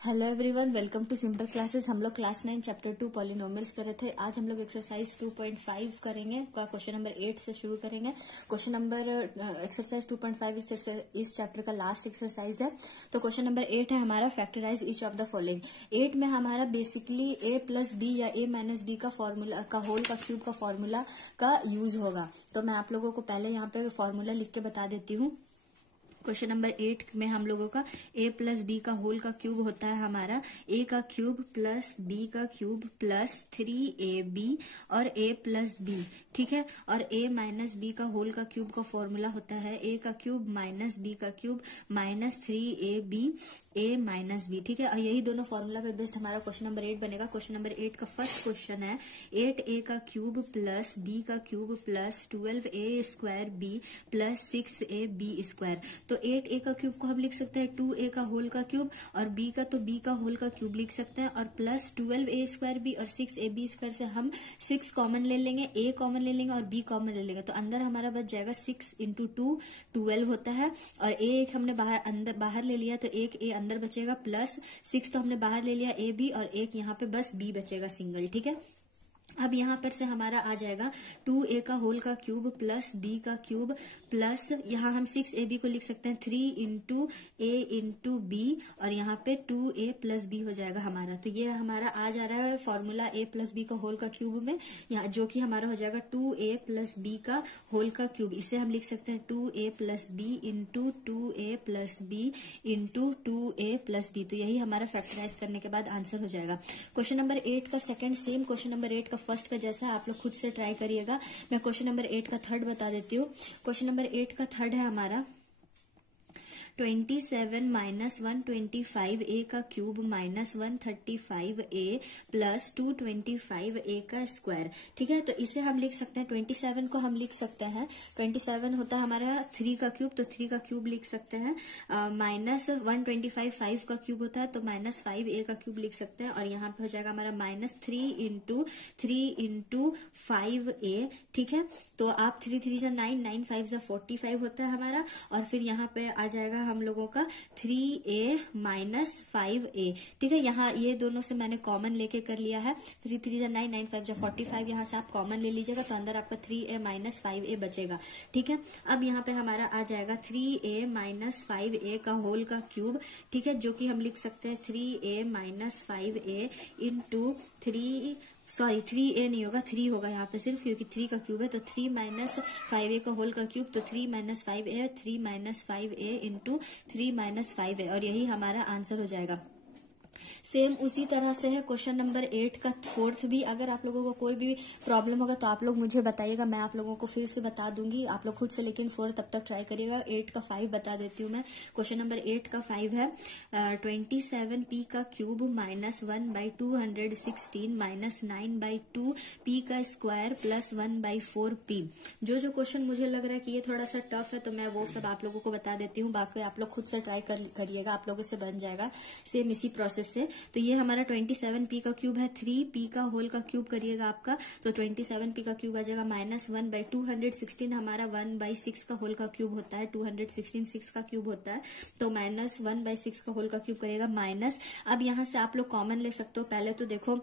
Hello everyone, welcome to simple classes. हम लोग class 9 chapter 2 polynomials कर रहे थे। आज हम लोग एक्सरसाइज 2.5 करेंगे का क्वेश्चन नंबर 8 से शुरू करेंगे। क्वेश्चन नंबर एक्सरसाइज 2.5 इस चैप्टर का लास्ट एक्सरसाइज है। तो क्वेश्चन नंबर 8 है हमारा, factorise each of the following. 8 में हमारा बेसिकली a प्लस बी या a माइनस बी का फॉर्मूला का होल का क्यूब का फॉर्मूला का यूज होगा। तो मैं आप लोगों को पहले यहाँ पे फॉर्मूला लिख के बता देती हूँ। क्वेश्चन नंबर 8 में हम लोगों का a प्लस बी का होल का क्यूब होता है हमारा a का क्यूब प्लस b का क्यूब प्लस 3ab और a प्लस b, ठीक है। और a माइनस बी का होल का क्यूब का फॉर्मूला होता है a का क्यूब माइनस b का cube minus 3ab a minus b, ठीक है। और यही दोनों फॉर्मूला पे बेस्ड हमारा क्वेश्चन नंबर 8 बनेगा। क्वेश्चन नंबर 8 का फर्स्ट क्वेश्चन है 8a का क्यूब प्लस b का cube plus 12a square b plus 6ab square. तो 8a का क्यूब को हम लिख सकते हैं 2a का होल का क्यूब, और b का तो b का होल का क्यूब लिख सकते हैं, और प्लस 12a स्क्वायर b और 6ab स्क्वायर से हम 6 कॉमन ले लेंगे, a कॉमन ले लेंगे और b कॉमन ले लेंगे। तो अंदर हमारा बच जाएगा 6 इंटू 2 12 होता है, और a एक हमने बाहर ले लिया तो एक a अंदर बचेगा, प्लस 6 तो हमने बाहर ले लिया a b, और एक यहाँ पे बस b बचेगा सिंगल, ठीक है। अब यहाँ पर से हमारा आ जाएगा 2a का होल का क्यूब प्लस b का क्यूब प्लस यहाँ हम 6ab को लिख सकते हैं 3 इंटू a इंटू b, और यहाँ पे 2a प्लस b हो जाएगा हमारा। तो ये हमारा आ जा रहा है फॉर्मूला a प्लस b का होल का क्यूब में, यहाँ जो कि हमारा हो जाएगा 2a प्लस b का होल का क्यूब। इसे हम लिख सकते हैं 2a plus b into 2a plus b into 2a plus b। तो यही हमारा फैक्टराइज करने के बाद आंसर हो जाएगा। क्वेश्चन नंबर 8 का सेकंड सेम क्वेश्चन नंबर 8 का फर्स्ट का जैसा आप लोग खुद से ट्राई करिएगा। मैं क्वेश्चन नंबर 8 का थर्ड बता देती हूँ। क्वेश्चन नंबर 8 का थर्ड है हमारा 27 माइनस 125a का cube minus 135a plus 225a का स्क्वायर, ठीक है। तो इसे हम लिख सकते हैं 27 को हम लिख सकते हैं 27 होता है हमारा 3 का क्यूब, तो 3 का क्यूब लिख सकते हैं, माइनस 125 5 का क्यूब होता है तो माइनस 5a का क्यूब लिख सकते हैं, और यहाँ पे हो जाएगा हमारा माइनस 3 इंटू 5a, ठीक है। तो आप 3 3 जा 9 9 5 जा 45 होता है हमारा, और फिर यहाँ पे आ जाएगा हम लोगों का 3a माइनस 5a, ठीक है। यहाँ ये दोनों से मैंने कॉमन लेके कर लिया है, 3 3 जा 9 9 5 जा 45, यहाँ से आप कॉमन ले लीजिएगा तो अंदर आपका 3a माइनस 5a बचेगा, ठीक है। अब यहाँ पे हमारा आ जाएगा 3a माइनस 5a का होल का क्यूब, ठीक है, जो कि हम लिख सकते हैं 3a minus 5a into 3a नहीं होगा, 3 होगा यहाँ पे सिर्फ, क्योंकि 3 का क्यूब है। तो 3 माइनस 5a का होल का क्यूब, तो 3 minus 5a 3 minus 5a into 3 minus 5a, और यही हमारा आंसर हो जाएगा। सेम उसी तरह से है क्वेश्चन नंबर 8 का फोर्थ भी। अगर आप लोगों को कोई भी प्रॉब्लम होगा तो आप लोग मुझे बताइएगा, मैं आप लोगों को फिर से बता दूंगी, आप लोग खुद से लेकिन 4 तब तक ट्राई करिएगा। 8 का 5 बता देती हूँ मैं। क्वेश्चन नंबर 8 का 5 है 27p का क्यूब माइनस 1/216 माइनस 9/2 p का स्क्वायर प्लस 1/4p। जो क्वेश्चन मुझे लग रहा है कि ये थोड़ा सा टफ है तो मैं वो सब आप लोगों को बता देती हूँ, बाकी आप लोग खुद से ट्राई करिएगा, आप लोगों से बन जाएगा सेम इसी प्रोसेस से। तो ये हमारा 27p का क्यूब है, 3p का होल का क्यूब करिएगा आपका, तो 27p का क्यूब आ जाएगा माइनस 1/216, हमारा 1/6 का होल का क्यूब होता है, 216 6 का क्यूब होता है, तो माइनस 1/6 का होल का क्यूब करिएगा माइनस। अब यहाँ से आप लोग कॉमन ले सकते हो। पहले तो देखो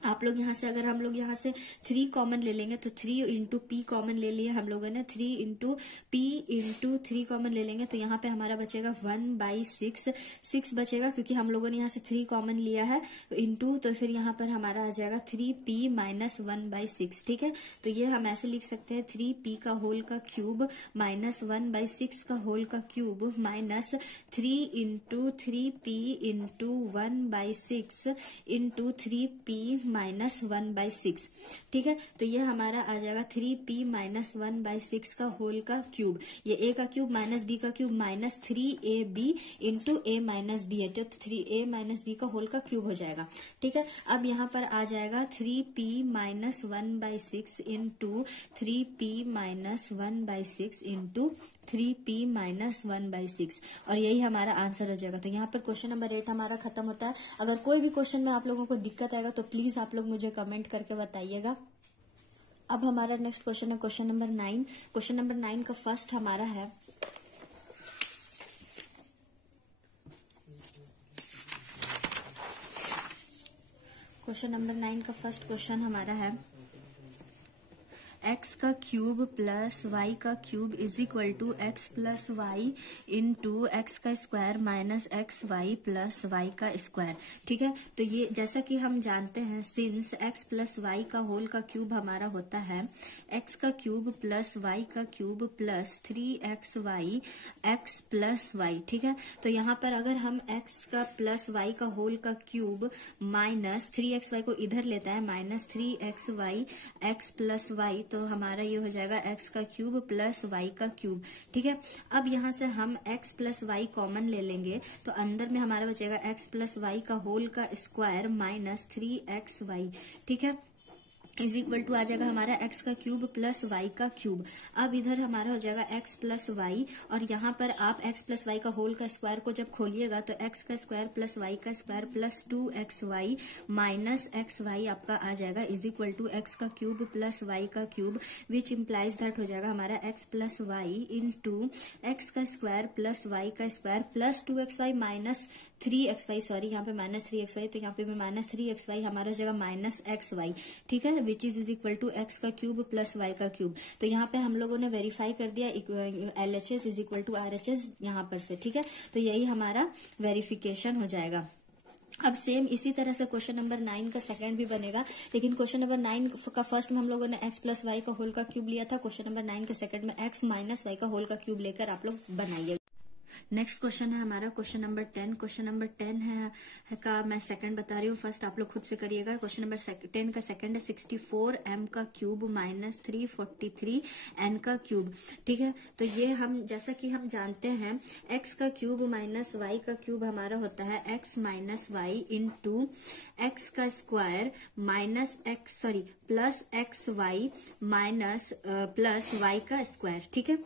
आप लोग यहाँ से, अगर हम लोग यहाँ से 3 कॉमन ले लेंगे तो 3 इंटू पी कॉमन ले लिया हम लोगों ने, 3 इंटू पी इंटू 3 कॉमन ले लेंगे तो यहाँ पे हमारा बचेगा 1/6 6 बचेगा, क्योंकि हम लोगों ने यहाँ से 3 कॉमन लिया है इंटू, तो फिर यहाँ पर हमारा आ जाएगा 3p माइनस 1/6, ठीक है। तो ये हम ऐसे लिख सकते हैं 3p का होल का क्यूब माइनस 1/6 का होल का cube minus 3 into 3p into 1/6 into 3p minus 1/6, ठीक है। तो ये हमारा आ जाएगा 3p माइनस 1/6 का होल का क्यूब। ये a का क्यूब माइनस b का cube minus 3ab into a minus b है, तो 3a माइनस b का होल का क्यूब हो जाएगा, ठीक है। अब यहाँ पर आ जाएगा 3p minus 1/6 into 3p minus 1/6 into 3p minus 1/6, और यही हमारा आंसर हो जाएगा। तो यहाँ पर क्वेश्चन नंबर 8 हमारा खत्म होता है। अगर कोई भी क्वेश्चन में आप लोगों को दिक्कत आएगा तो प्लीज आप लोग मुझे कमेंट करके बताइएगा। अब हमारा नेक्स्ट क्वेश्चन है क्वेश्चन नंबर 9। क्वेश्चन नंबर 9 का फर्स्ट हमारा है क्वेश्चन नंबर 9 का फर्स्ट क्वेश्चन हमारा है x का क्यूब प्लस y का cube is equal to x plus y into x का square minus x y plus y का स्क्वायर। ठीक है, तो ये जैसा कि हम जानते हैं सिंस x प्लस वाई का होल का क्यूब हमारा होता है x का क्यूब प्लस y का cube plus 3xy x plus y. ठीक है, तो यहाँ पर अगर हम x का प्लस y का होल का क्यूब माइनस 3xy को इधर लेता है minus 3xy x plus Y, तो हमारा ये हो जाएगा x का क्यूब प्लस y का क्यूब। ठीक है, अब यहाँ से हम x प्लस वाई कॉमन ले लेंगे तो अंदर में हमारा बचेगा x प्लस वाई का होल का स्क्वायर माइनस 3xy। ठीक है, इज इक्वल टू आ जाएगा हमारा x का क्यूब प्लस y का क्यूब। अब इधर हमारा हो जाएगा x प्लस वाई और यहाँ पर आप x प्लस वाई का होल का स्क्वायर को जब खोलिएगा तो x का स्क्वायर प्लस y का square plus 2xy minus xy आपका आ जाएगा इज इक्वल टू x का क्यूब प्लस y का क्यूब, विच इम्प्लाइज दैट हो जाएगा हमारा x plus y into x का स्क्वायर प्लस y का square plus 2xy minus 3xy, sorry यहाँ पे माइनस 3xy तो यहाँ पे भी माइनस 3xy हमारा हो जाएगा माइनस xy। ठीक है, which is equal to x का क्यूब प्लस वाई का क्यूब। तो यहाँ पे हम लोगों ने वेरीफाई कर दिया LHS is equal to RHS यहाँ पर से। ठीक है, तो यही हमारा वेरिफिकेशन हो जाएगा। अब सेम इसी तरह से क्वेश्चन नंबर 9 का सेकंड भी बनेगा, लेकिन क्वेश्चन नंबर 9 का फर्स्ट में हम लोगों ने x प्लस वाई का होल का क्यूब लिया था, क्वेश्चन नंबर 9 के सेकंड में x माइनस वाई का होल का क्यूब लेकर आप लोग बनाइए। नेक्स्ट क्वेश्चन है हमारा क्वेश्चन नंबर 10। क्वेश्चन नंबर 10 है का मैं सेकंड बता रही हूँ, फर्स्ट आप लोग खुद से करिएगा। क्वेश्चन नंबर 10 का सेकंड है 64m का क्यूब माइनस 343n का क्यूब। ठीक है, तो ये हम जैसा कि हम जानते हैं x का क्यूब माइनस वाई का क्यूब हमारा होता है x minus y into x का square minus x sorry plus x y minus plus y का स्क्वायर। ठीक है,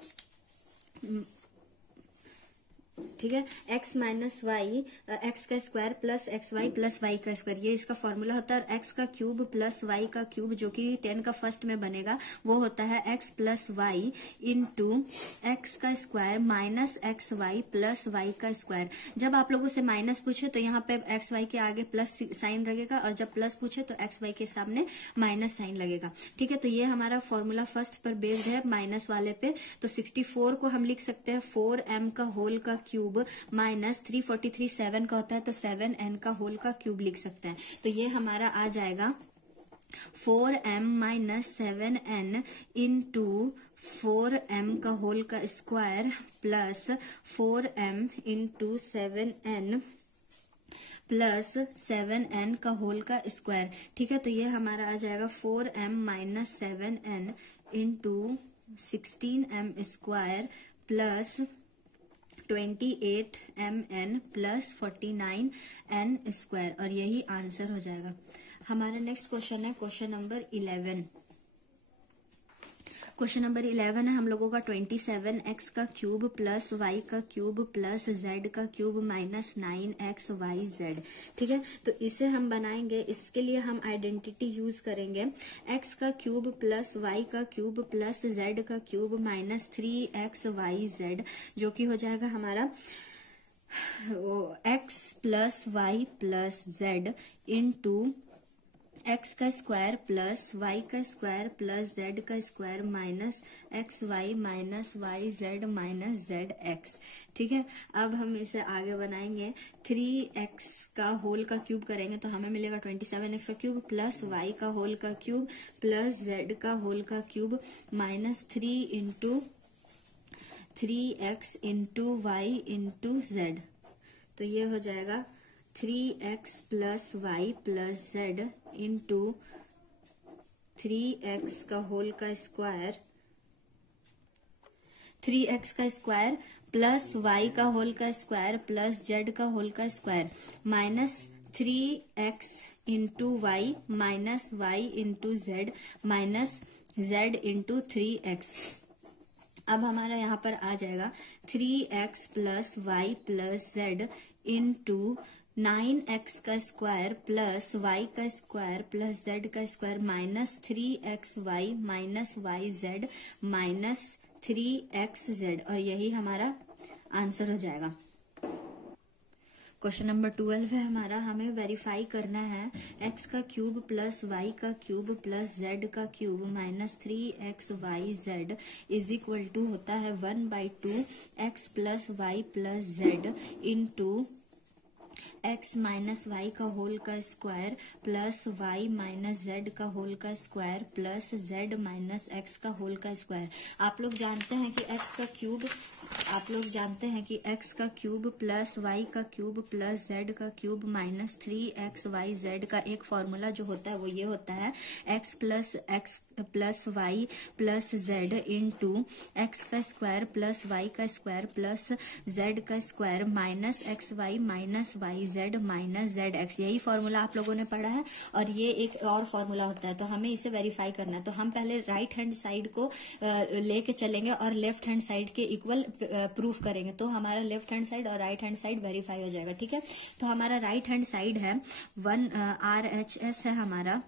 ठीक है, x माइनस वाई एक्स का square plus x y plus y का स्क्वायर, ये इसका फॉर्मूला होता है। x का क्यूब प्लस वाई का क्यूब जो कि 10 का फर्स्ट में बनेगा वो होता है x plus y into x का square minus x y plus y का स्क्वायर। जब आप लोगों से माइनस पूछे तो यहाँ पे एक्स वाई के आगे प्लस साइन लगेगा और जब प्लस पूछे तो एक्स वाई के सामने माइनस साइन लगेगा। ठीक है, तो ये हमारा फॉर्मूला फर्स्ट पर बेस्ड है माइनस वाले पे। तो 64 को हम लिख सकते हैं 4m का होल का क्यूब माइनस 343 7 का होता है तो 7n का होल का क्यूब लिख सकते हैं। तो ये हमारा आ जाएगा 4m minus 7n into 4m का होल का square plus 4m into 7n plus 7n का होल का स्क्वायर। ठीक है, तो ये हमारा आ जाएगा 4m minus 7n into 16m square plus 28mn plus 49n square, और यही आंसर हो जाएगा। हमारा नेक्स्ट क्वेश्चन है क्वेश्चन नंबर 11। क्वेश्चन नंबर 11 है हम लोगों का 27x का क्यूब प्लस y का क्यूब प्लस z का क्यूब माइनस 9xyz। ठीक है, तो इसे हम बनाएंगे, इसके लिए हम आइडेंटिटी यूज करेंगे x का क्यूब प्लस y का क्यूब प्लस z का क्यूब माइनस 3xyz, जो कि हो जाएगा हमारा x plus y plus z into x का स्क्वायर प्लस वाई का स्क्वायर प्लस जेड का square minus x y minus y z minus z x. ठीक है, अब हम इसे आगे बनाएंगे 3x का होल का क्यूब करेंगे तो हमें मिलेगा 27x का क्यूब प्लस y का होल का क्यूब प्लस z का होल का cube minus 3 into 3x into y into z. तो ये हो जाएगा 3x plus y plus z into 3x का होल का स्क्वायर 3x का स्क्वायर प्लस y का होल का स्क्वायर प्लस z का होल का square minus 3x into y minus y into z minus z into 3x। अब हमारा यहाँ पर आ जाएगा 3x plus y plus z into 9x का स्क्वायर प्लस y का स्क्वायर प्लस z का square minus 3xy minus yz minus 3xz, और यही हमारा आंसर हो जाएगा। क्वेश्चन नंबर 12 है हमारा, हमें वेरीफाई करना है x का क्यूब प्लस y का क्यूब प्लस z का cube minus 3xyz is equal to होता है 1/2 x plus y plus z into x minus y का होल का square plus y minus z का होल का square plus z minus x का whole का square. आप लोग जानते हैं कि x का क्यूब प्लस y का क्यूब प्लस z का क्यूब माइनस 3xyz का एक फॉर्मूला जो होता है वो ये होता है x plus y plus z into x का स्क्वायर प्लस y का स्क्वायर प्लस z का square minus xy minus yz minus zx। यही फॉर्मूला आप लोगों ने पढ़ा है और ये एक और फॉर्मूला होता है, तो हमें इसे वेरीफाई करना है। तो हम पहले राइट हैंड साइड को लेके चलेंगे और लेफ्ट हैंड साइड के इक्वल प्रूफ करेंगे, तो हमारा लेफ्ट हैंड साइड और राइट हैंड साइड वेरीफाई हो जाएगा। ठीक है, तो हमारा राइट हैंड साइड है 1 RHS है हमारा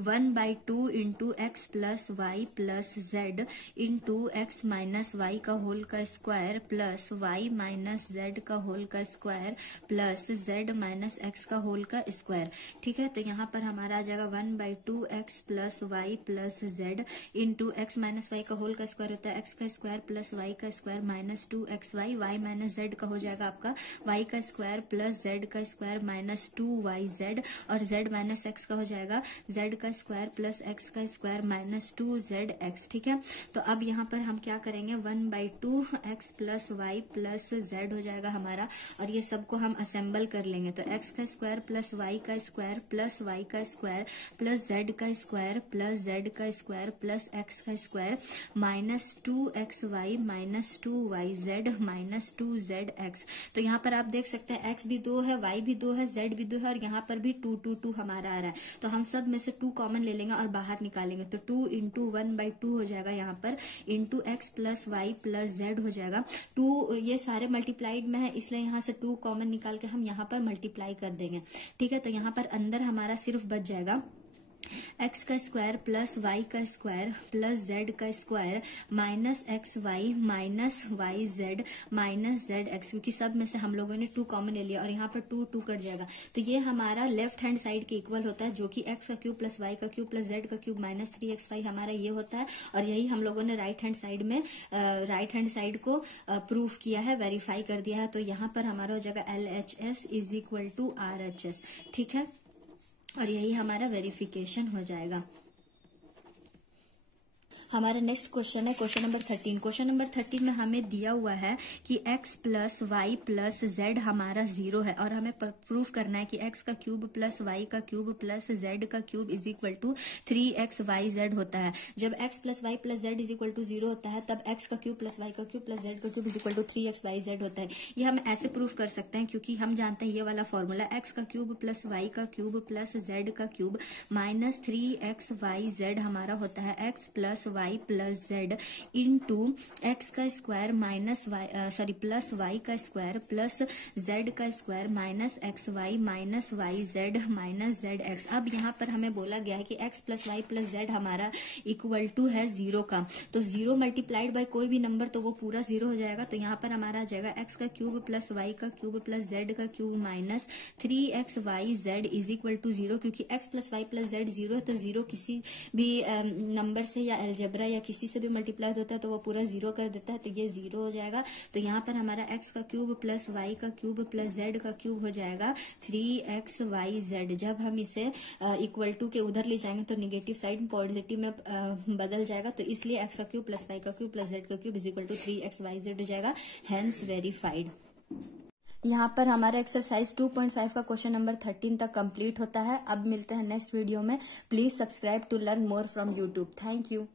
1/2 into x plus y plus z into x minus y का होल का square plus y minus z का होल का square plus z minus x का होल का स्क्वायर। ठीक है, तो यहाँ पर हमारा आ जाएगा 1/2 x plus y plus z into x minus y का होल का स्क्वायर होता है एक्स का स्क्वायर प्लस वाई का square minus 2xy y minus z का हो जाएगा आपका वाई का स्क्वायर प्लस जेड का स्क्वायर माइनस 2yz और जेड माइनस एक्स का हो जाएगा z का स्क्वायर प्लस x का स्क्वायर माइनस 2zx। ठीक है, तो अब यहाँ पर हम क्या करेंगे 1/2 x plus y plus z हो जाएगा हमारा और ये सबको हम असेंबल कर लेंगे। तो x का स्क्वायर प्लस वाई का स्क्वायर प्लस वाई का स्क्वायर प्लस z का स्क्वायर प्लस z का स्क्वायर प्लस x का square minus 2xy minus 2yz minus 2zx। तो यहाँ पर आप देख सकते हैं x भी 2 है, y भी 2 है, z भी 2 है और यहाँ पर भी 2 2 2 हमारा आ रहा है। तो हम सब में से 2 कॉमन ले लेंगे और बाहर निकालेंगे, तो 2 इंटू 1/2 हो जाएगा यहाँ पर into x plus y plus z हो जाएगा। 2 ये सारे मल्टीप्लाइड में है इसलिए यहाँ से 2 कॉमन निकाल के हम यहाँ पर मल्टीप्लाई कर देंगे। ठीक है, तो यहाँ पर अंदर हमारा सिर्फ बच जाएगा एक्स का स्क्वायर प्लस वाई का स्क्वायर प्लस जेड का square minus x y minus y z minus z x, क्योंकि सब में से हम लोगों ने 2 कॉमन ले लिया और यहाँ पर 2 2 कट जाएगा। तो ये हमारा लेफ्ट हैंड साइड के इक्वल होता है जो कि एक्स का क्यूब प्लस वाई का क्यूब प्लस जेड का क्यूब माइनस 3xy हमारा ये होता है और यही हम लोगों ने राइट हैंड साइड में राइट हैंड साइड को प्रूफ किया है, वेरीफाई कर दिया है। तो यहाँ पर हमारा हो जाएगा LHS is equal to RHS। ठीक है, और यही हमारा वेरिफिकेशन हो जाएगा। हमारा नेक्स्ट क्वेश्चन है क्वेश्चन नंबर 13। क्वेश्चन नंबर 13 में हमें दिया हुआ है कि x plus y plus z हमारा 0 है और हमें प्रूफ करना है कि x का क्यूब प्लस वाई का क्यूब प्लस जेड का cube is equal to 3xyz होता है। जब x plus y plus z is equal to 0 होता है तब x का क्यूब प्लस वाई का क्यूब प्लस जेड का cube is equal to 3xyz होता है। ये हम ऐसे प्रूफ कर सकते हैं क्योंकि हम जानते हैं ये वाला फॉर्मूला x का क्यूब प्लस वाई का क्यूब प्लस जेड का क्यूब माइनस 3xyz हमारा होता है x plus y plus z into x का square minus y plus y का स्क्वायर प्लस जेड का square minus x y minus y z minus z x. अब यहाँ पर हमें बोला गया है कि x plus y plus z हमारा इक्वल टू है 0 का, तो 0 मल्टीप्लाइड बाय कोई भी नंबर तो वो पूरा 0 हो जाएगा। तो यहाँ पर हमारा आ जाएगा एक्स का क्यूब प्लस वाई का क्यूब प्लस जेड का cube minus 3xyz is equal to 0, क्योंकि x plus y plus z 0 है तो 0 किसी भी नंबर से या अलजेब्रा या किसी से भी मल्टीप्लाई होता है तो वो पूरा 0 कर देता है, तो ये 0 हो जाएगा। तो यहाँ पर हमारा x का क्यूब प्लस वाई का क्यूब प्लस जेड का क्यूब हो जाएगा 3xyz। जब हम इसे इक्वल टू के उधर ले जाएंगे तो निगेटिव साइड पॉजिटिव में बदल जाएगा, तो इसलिए x का क्यूब प्लस वाई का क्यूब प्लस जेड का cube is equal to 3xyz हो जाएगा, हेंस वेरीफाइड। यहाँ पर हमारा एक्सरसाइज 2.5 का क्वेश्चन नंबर 13 तक कंप्लीट होता है। अब मिलते हैं नेक्स्ट वीडियो में। Please subscribe to learn more from YouTube. Thank you.